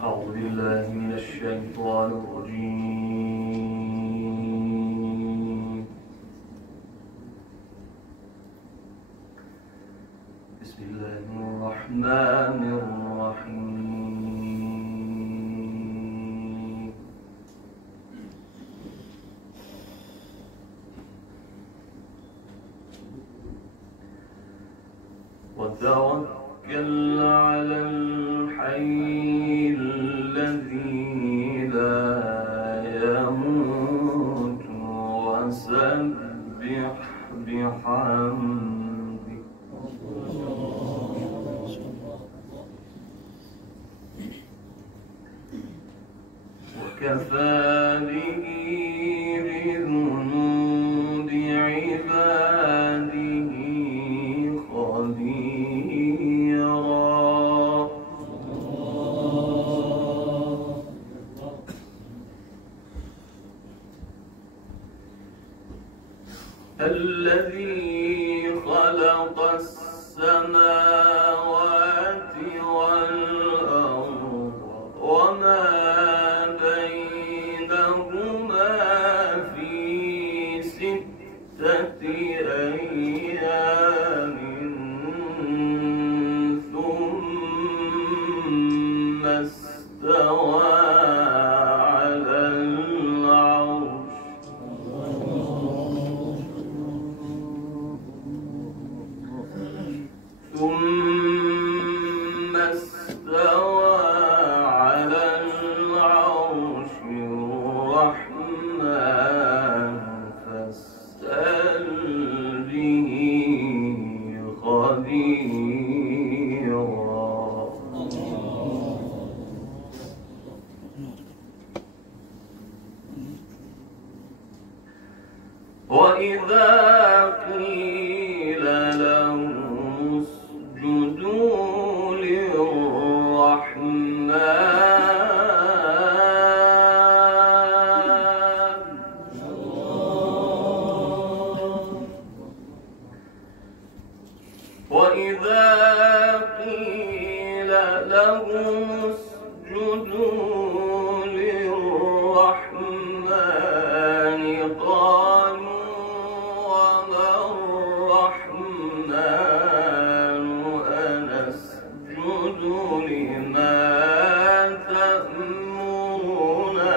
أعوذ بالله من الشيطان الرجيم. بسم الله الرحمن الرحيم. وتوكل على الحي الذي لا يموت وسبح بحمده وكفى به بذنوب عباده خبيرا. الذي خلق السماوات والأرض وما بينهما في 6 أيام ثم استوى على العرش الرحمن فاسأل به خبيرا. وإذا قيل لهم اسجدوا للرحمن قالوا وما الرحمن أنسجد لما تأمرنا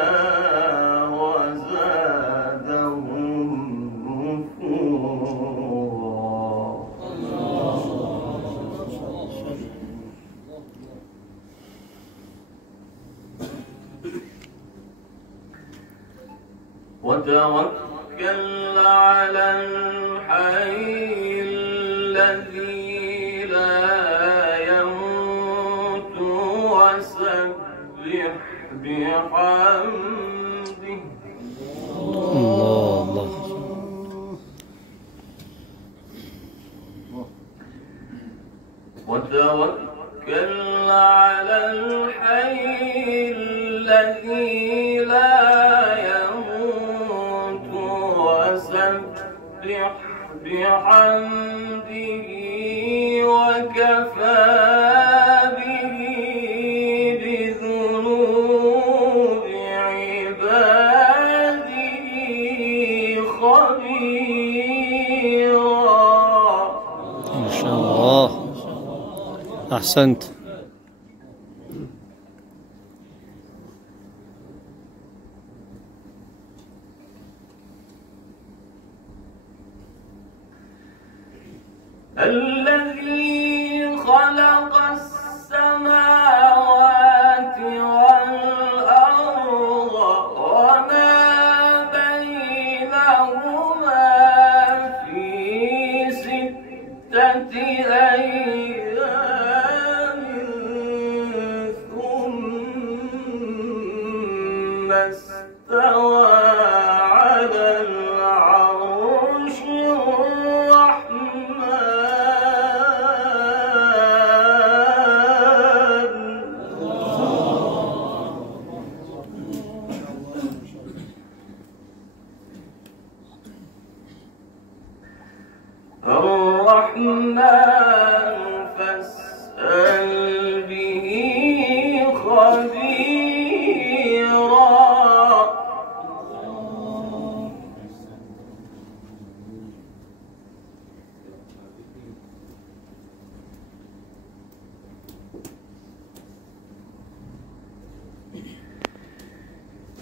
وزادهم نفورا. وتوكل على الحي الذي لا يموت وسبح بحمده. الله وتوكل على الحي الذي لا يموت وسبح بحمده وكفى به بذنوب عباده خبيرا. ما شاء الله، أحسنت. الذي خلق السماوات والأرض وما بينهما في 6 أيام ثم استوى على العرش الرحمن فاسأل به خبيرا.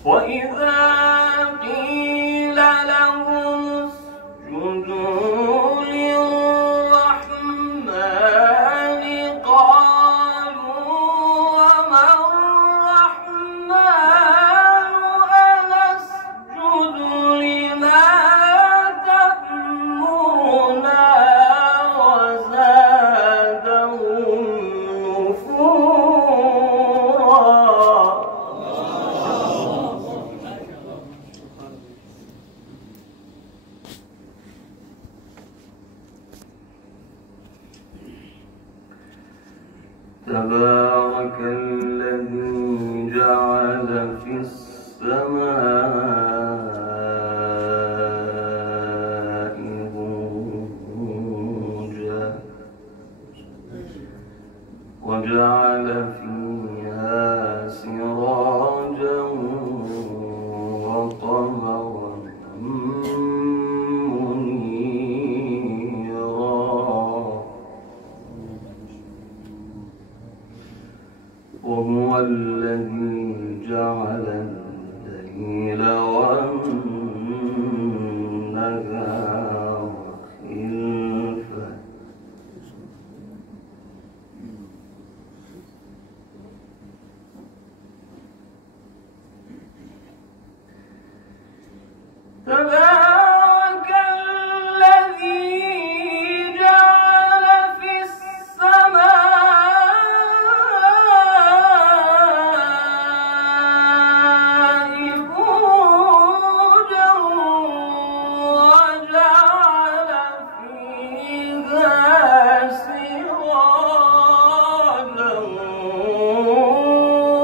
وإذا قيل لهم اسجدوا للرحمن قالوا وما الرحمن أنسجد لما تأمرنا وزادهم نفورا. تبارك الذي جعل في السماء بروجا وجعل فيها سراجا وقمرا منيرا. وهو الذي جعل الليل والنهار خلفة تبارك الذي جعل في السماء بروجا وجعل فيها سراجا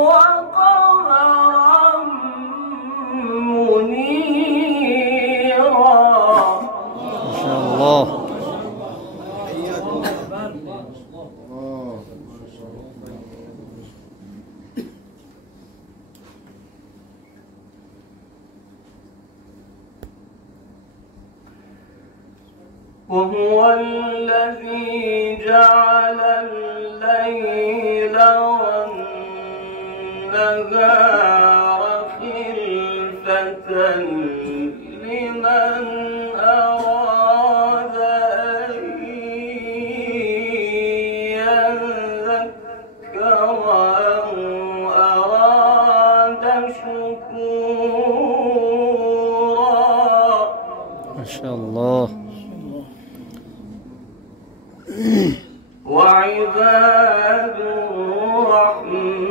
وقمرا منيرا. ما شاء الله. وهو الذي جعل الليل والنهار خلفة لمن أراد أن يذكر أو أراد شكورا. ما شاء الله. وعباد الرحمن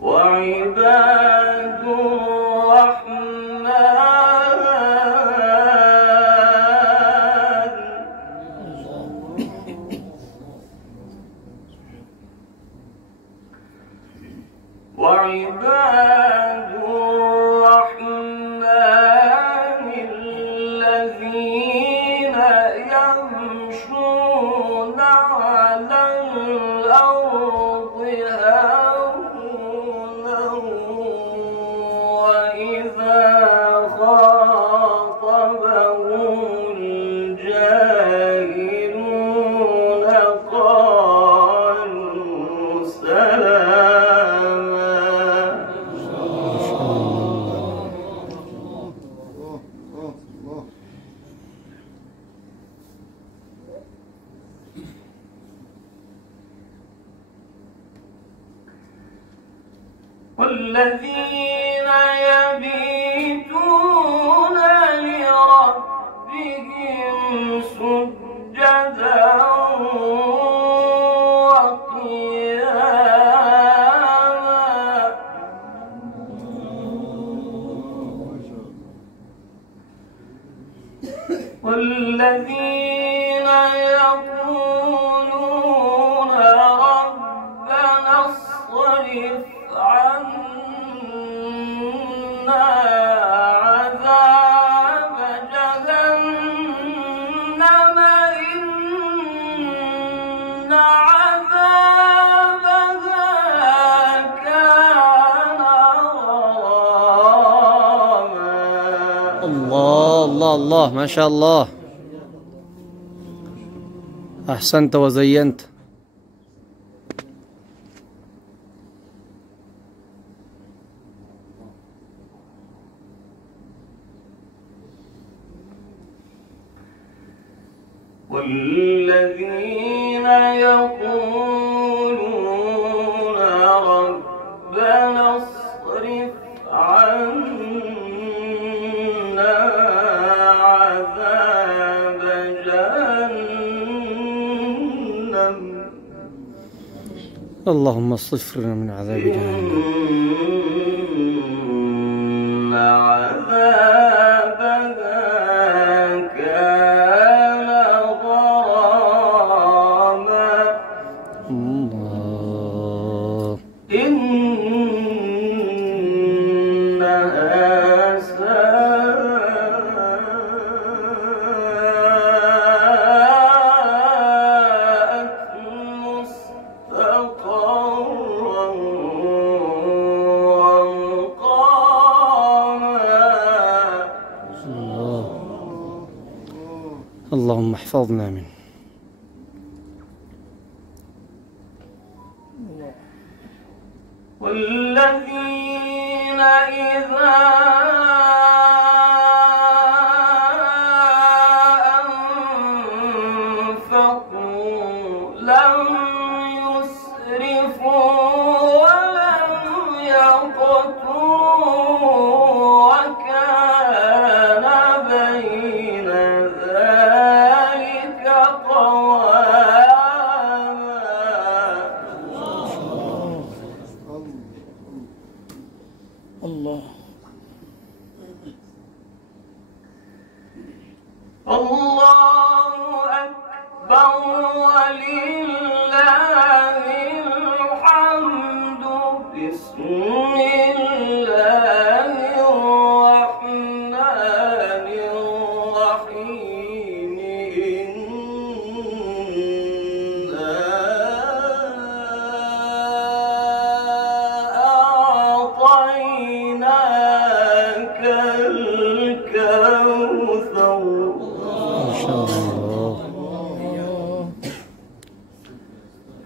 وعباد الرحمن وعباد الرحمن الذين يمشون على الأرض هونا وإذا خاطبهم الجاهلون قالوا سلاما. والذين يبيتون لربهم سجدا وقياما. والذين يقولون ربنا اصرف عنا عذاب جهنم إن عذابها كان غراما. الله الله الله، ما شاء الله. أحسنت وزينت. جهنم اللهم اصرفنا من عذاب جهنم إن عذابها كان غراما الله إنها ساءت مستقرا اللهم احفظنا منه. والذين إذا أنفقوا لم يسرفوا ولم يقتروا وكان بين ذلك قواما. الله الله أكبر ولله الحمد. بسم الله الرحمن الرحيم. إنا أعطيناك الكوثر. ما شاء الله.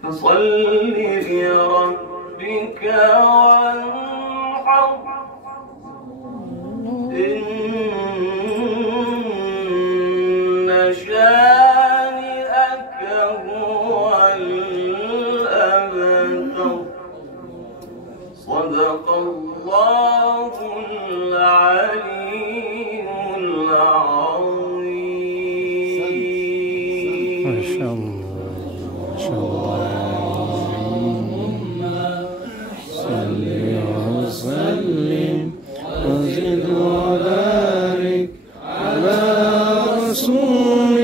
فصل لربك وانحر. إن شانئك هو الأبتر. صدق الله العلي العظيم. ما شاء الله. ما شاء الله. صل وسلم وزد وبارك على رسول